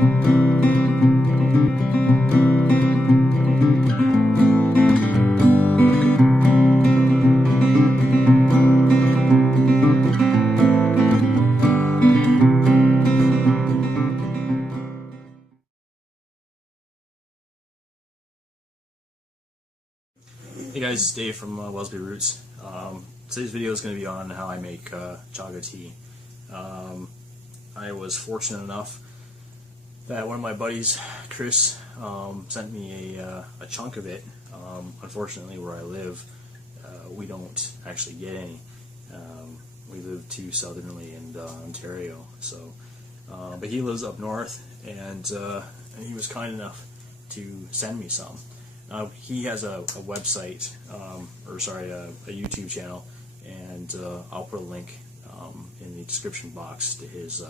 Hey guys, it's Dave from Welsby Roots. Today's video is going to be on how I make chaga tea. I was fortunate enough that one of my buddies, Chris, sent me a chunk of it. Unfortunately, where I live, we don't actually get any. We live too southernly in Ontario, so. But he lives up north, and he was kind enough to send me some. He has a website, a YouTube channel, and I'll put a link in the description box to his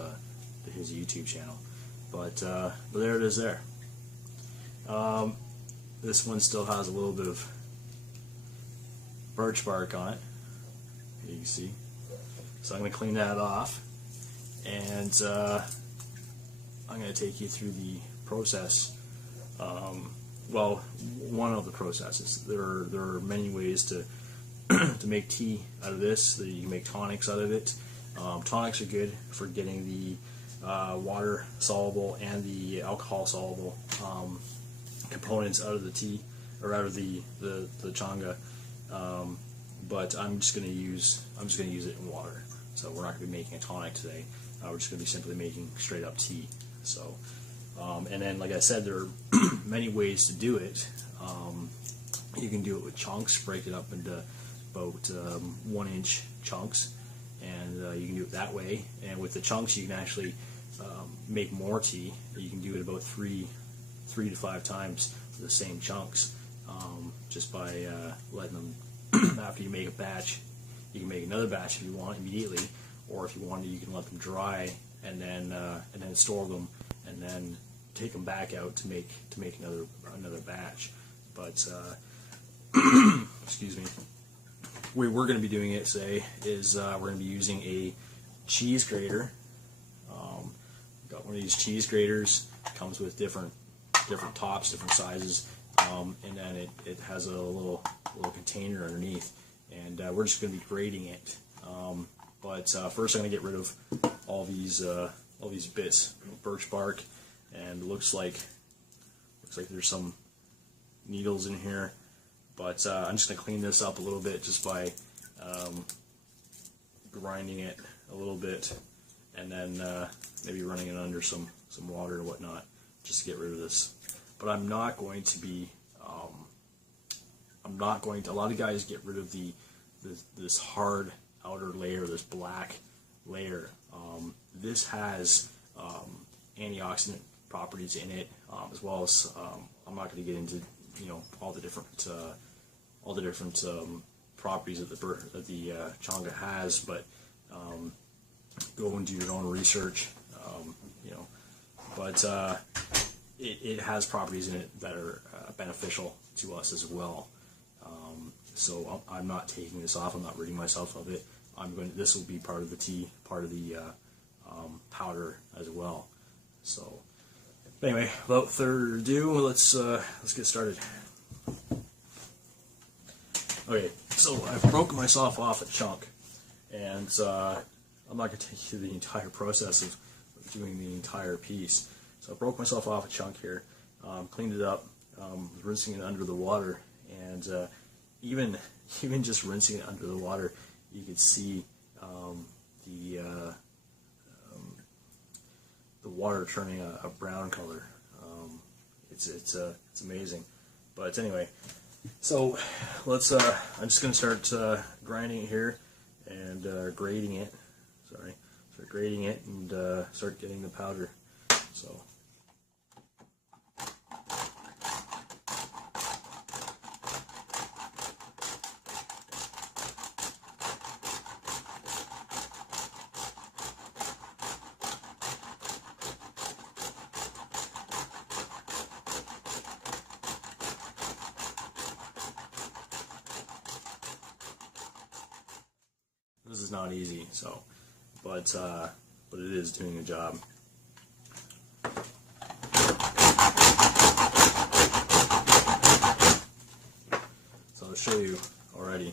YouTube channel. But there it is there. This one still has a little bit of birch bark on it, you can see. So I'm going to clean that off, and I'm going to take you through the process. Well, one of the processes. There are many ways to to make tea out of this. You can make tonics out of it. Tonics are good for getting the water soluble and the alcohol soluble components out of the tea, or out of the chaga. But I'm just going to use it in water. So we're not going to be making a tonic today. We're just going to be simply making straight up tea. So. And then, like I said, there are many ways to do it. You can do it with chunks, break it up into about 1-inch chunks, and you can do it that way. And with the chunks, you can actually make more tea. You can do it about 3 to 5 times for the same chunks, just by letting them. After you make a batch, you can make another batch if you want immediately, or if you want, you can let them dry and then store them, and then take them back out to make another batch. But excuse me. Way we're going to be doing it today is we're going to be using a cheese grater. Got one of these cheese graters. Comes with different tops, different sizes, and then it has a little container underneath, and we're just going to be grating it. But first, I'm going to get rid of all these bits, birch bark, and it looks like there's some needles in here. But I'm just going to clean this up a little bit just by grinding it a little bit, and then maybe running it under some water or whatnot, just to get rid of this. But I'm not going to be. A lot of guys get rid of this hard outer layer, this black layer. This has antioxidant properties in it, as well as I'm not going to get into all the different properties that the chaga has, but go and do your own research. But it has properties in it that are beneficial to us as well. So I'm not taking this off. I'm not ridding myself of it. This will be part of the tea, part of the powder as well. So anyway, without further ado, let's get started. Okay, so I've broken myself off a chunk, and I'm not going to take you through the entire process of doing the entire piece. So I broke myself off a chunk here, cleaned it up, rinsing it under the water, and even just rinsing it under the water, you could see the water turning a brown color. It's amazing. But anyway, so let's. I'm just gonna start grinding it here and grating it. Start grating it and start getting the powder. So. This is not easy, so, but it is doing a job. you already.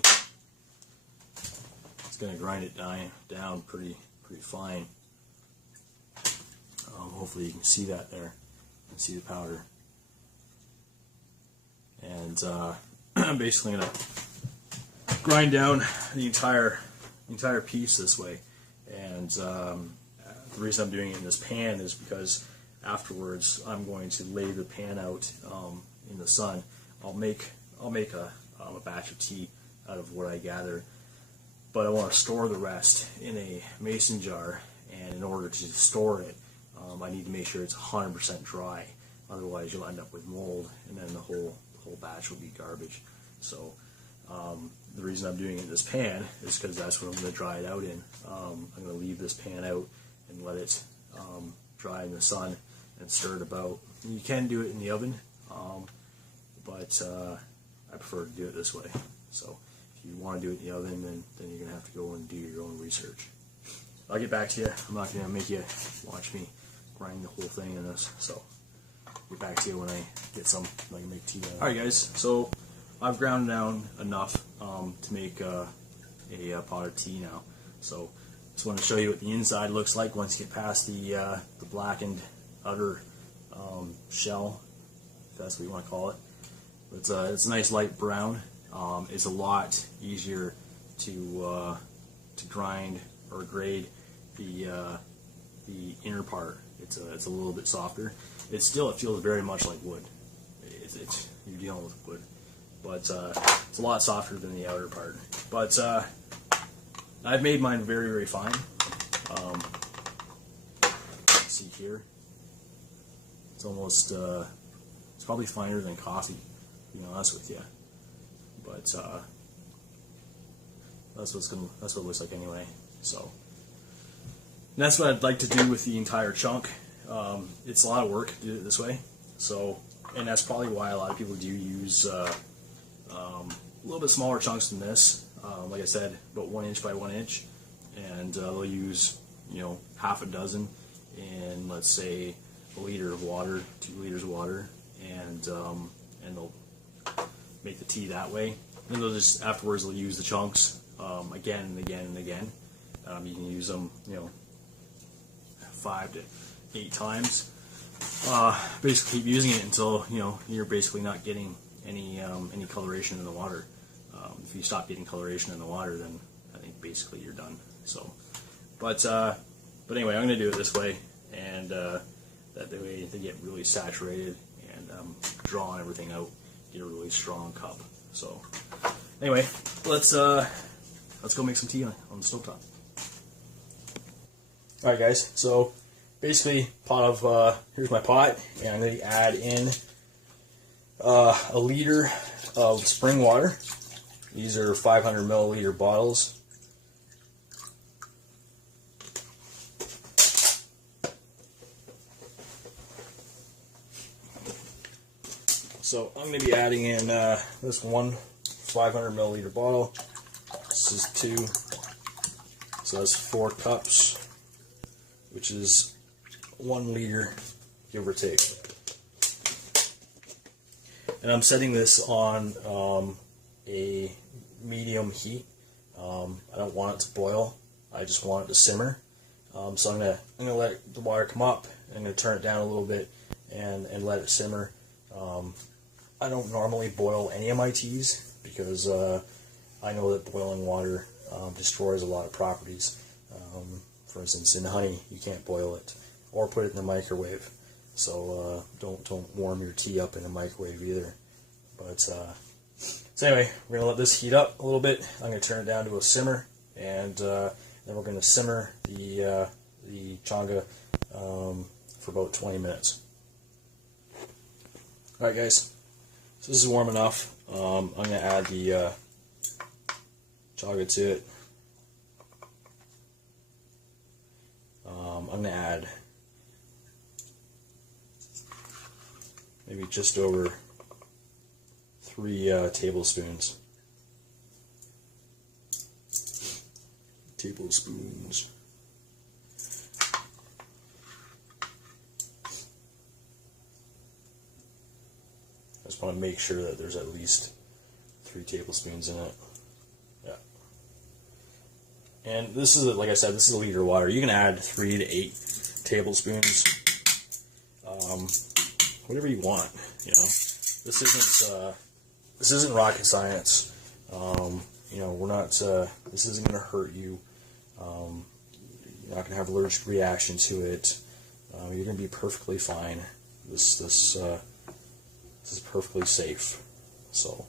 It's going to grind it down pretty fine. Hopefully you can see that there, and see the powder. And I'm basically going to grind down the entire piece this way. And the reason I'm doing it in this pan is because afterwards I'm going to lay the pan out in the sun. I'll make a batch of tea out of what I gather, but I want to store the rest in a mason jar, and in order to store it, I need to make sure it's 100% dry. Otherwise you'll end up with mold, and then the whole batch will be garbage. So the reason I'm doing it in this pan is because that's what I'm going to dry it out in. I'm going to leave this pan out and let it dry in the sun and stir it about. You can do it in the oven, but I prefer to do it this way. So if you want to do it in the oven, then you're going to have to go and do your own research. I'll get back to you. I'm not going to make you watch me grind the whole thing in this. So I'll get back to you when I get some, I can make tea. Alright guys, so I've ground down enough to make a pot of tea now. So just want to show you what the inside looks like once you get past the blackened outer shell, if that's what you want to call it. It's a nice light brown. It's a lot easier to grind or grade the inner part. It's a little bit softer. It feels very much like wood. You're dealing with wood, but it's a lot softer than the outer part. But I've made mine very fine. See here, it's almost it's probably finer than coffee, to be honest with you. But that's what it looks like anyway. So that's what I'd like to do with the entire chunk. It's a lot of work to do it this way. So, and that's probably why a lot of people do use a little bit smaller chunks than this. Like I said, about 1 inch by 1 inch, and they'll use half a dozen in, let's say, a liter of water, 2 liters of water, and they'll make the tea that way. Then they'll just afterwards they'll use the chunks again and again and again. You can use them 5 to 8 times. Basically keep using it until you're basically not getting any coloration in the water. If you stop getting coloration in the water, then I think basically you're done. So, but anyway, I'm going to do it this way, and that way they get really saturated and drawing everything out, get a really strong cup. So anyway, let's go make some tea on the stovetop. All right, guys. So basically, here's my pot, and I'm going to add in a liter of spring water. These are 500 milliliter bottles. So I'm going to be adding in this one 500 milliliter bottle. This is 2, so that's 4 cups, which is 1 liter, give or take. And I'm setting this on a medium heat. I don't want it to boil. I just want it to simmer. So I'm gonna let the water come up. I'm gonna turn it down a little bit and let it simmer. I don't normally boil any of my teas because I know that boiling water destroys a lot of properties. For instance, in honey, you can't boil it or put it in the microwave. So don't warm your tea up in the microwave either. But so anyway, we're gonna let this heat up a little bit. I'm gonna turn it down to a simmer, and then we're gonna simmer the chaga for about 20 minutes. All right, guys. So this is warm enough. I'm gonna add the chaga to it. I'm gonna add maybe just over 3 tablespoons. I just want to make sure that there's at least 3 tablespoons in it. Yeah. And this is, like I said, this is a liter of water. You can add 3 to 8 tablespoons, whatever you want. You know, this isn't rocket science. You know, we're not. This isn't going to hurt you. You're not going to have allergic reaction to it. You're going to be perfectly fine. This is perfectly safe. So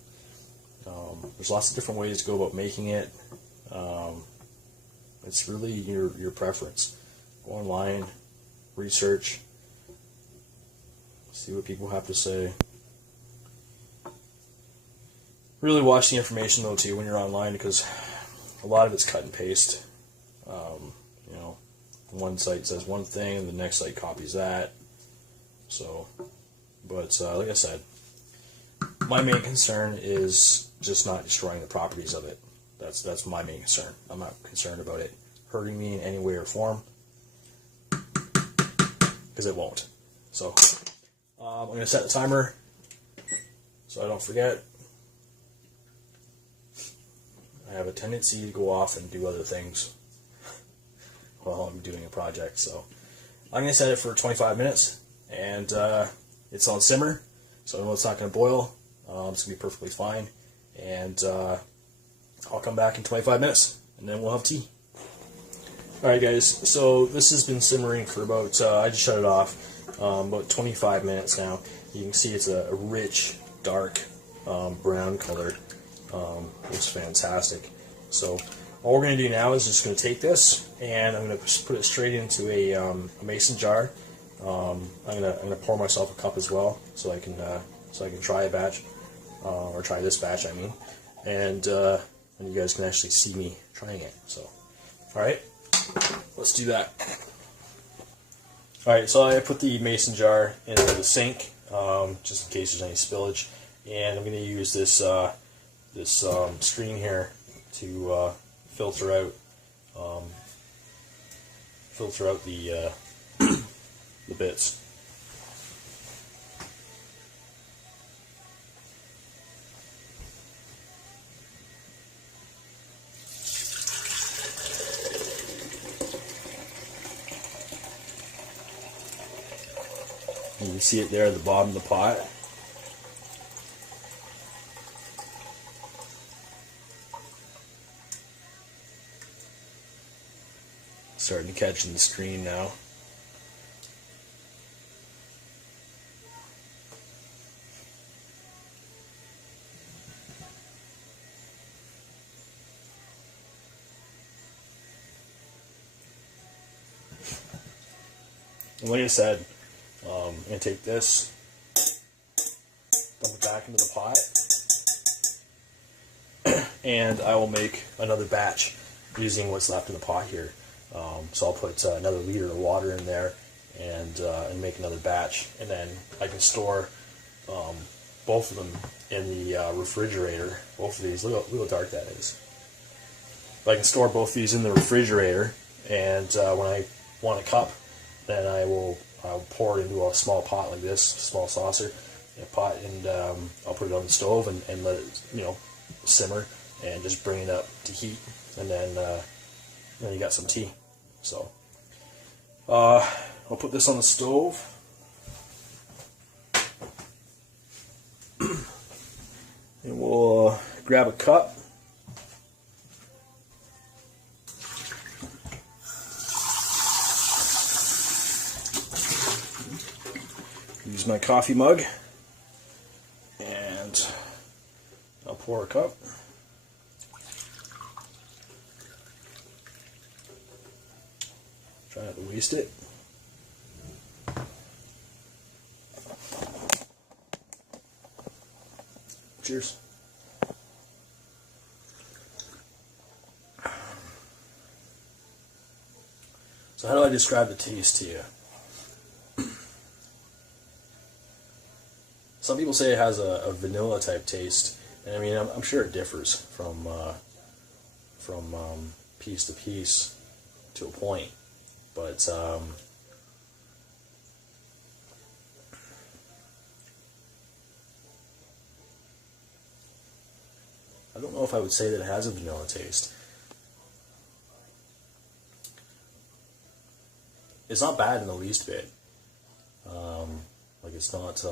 there's lots of different ways to go about making it. It's really your preference. Go online, research, see what people have to say. Really watch the information though too when you're online, because a lot of it's cut and paste. You know, one site says one thing and the next site copies that. So, but like I said, my main concern is just not destroying the properties of it. That's my main concern. I'm not concerned about it hurting me in any way or form, because it won't. So I'm going to set the timer so I don't forget. I have a tendency to go off and do other things while I'm doing a project. So I'm going to set it for 25 minutes, and it's on simmer, so I know it's not going to boil. It's going to be perfectly fine, and I'll come back in 25 minutes, and then we'll have tea. Alright guys, so this has been simmering for about, I just shut it off, about 25 minutes now. You can see it's a rich, dark, brown color. It's fantastic. So all we're going to do now is just going to take this, and I'm going to put it straight into a mason jar. I'm going to pour myself a cup as well, so I can try a batch, or try this batch, I mean, and you guys can actually see me trying it. So, all right, let's do that. All right, so I put the mason jar into the sink, just in case there's any spillage, and I'm going to use this screen here to filter out the the bits. You can see it there at the bottom of the pot. Starting to catch in the screen now. And like I said, I'm going to take this, dump it back into the pot, and I will make another batch using what's left in the pot here. So I'll put another liter of water in there and make another batch, and then I can store both of them in the refrigerator. Both of these, look how dark that is. But I can store both these in the refrigerator, and when I want a cup, then I'll pour it into a small pot like this, small saucer, a pot, and I'll put it on the stove and let it, simmer, and just bring it up to heat, and then you got some tea. So I'll put this on the stove. And we'll grab a cup. Use my coffee mug, and I'll pour a cup. Try not to waste it. Cheers. So how do I describe the taste to you? Some people say it has a vanilla type taste, and I mean I'm sure it differs from piece to piece to a point, but don't know if I would say that it has a vanilla taste. It's not bad in the least bit. Like it's not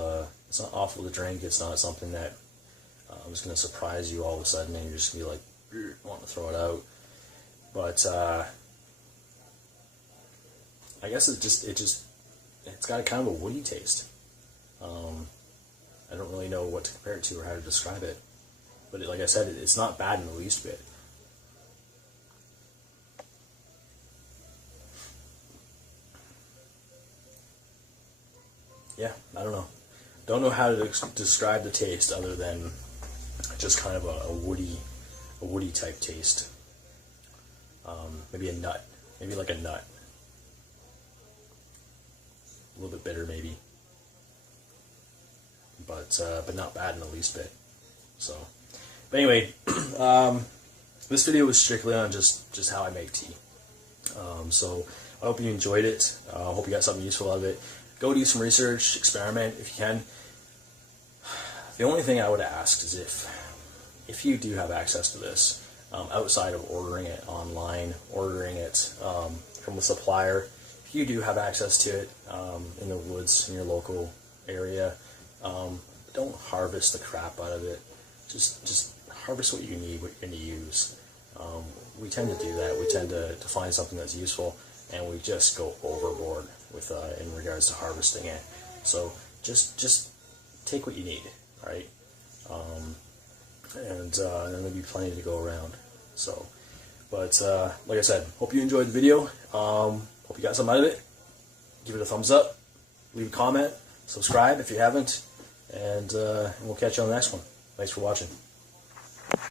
awful to drink. It's not something that is going to surprise you all of a sudden and you're just going to be like, wanting to throw it out. But I guess it's got a kind of a woody taste. I don't really know what to compare it to or how to describe it. But like I said, it's not bad in the least bit. Yeah, I don't know. Don't know how to describe the taste other than just kind of a woody type taste. Maybe a nut, maybe like a nut. A little bit bitter maybe, but not bad in the least bit. So, but anyway, this video was strictly on just how I make tea. So I hope you enjoyed it. I hope you got something useful out of it. Go do some research, experiment if you can. The only thing I would ask is if you do have access to this, outside of ordering it online, ordering it from a supplier, if you do have access to it in the woods in your local area, don't harvest the crap out of it. Just harvest what you need, what you're going to use. We tend to do that. We tend to find something that's useful, and we just go overboard with in regards to harvesting it. So just take what you need, right? And then there'll be plenty to go around. So, but like I said, hope you enjoyed the video. Hope you got something out of it. Give it a thumbs up, leave a comment, subscribe if you haven't, and we'll catch you on the next one. Thanks for watching.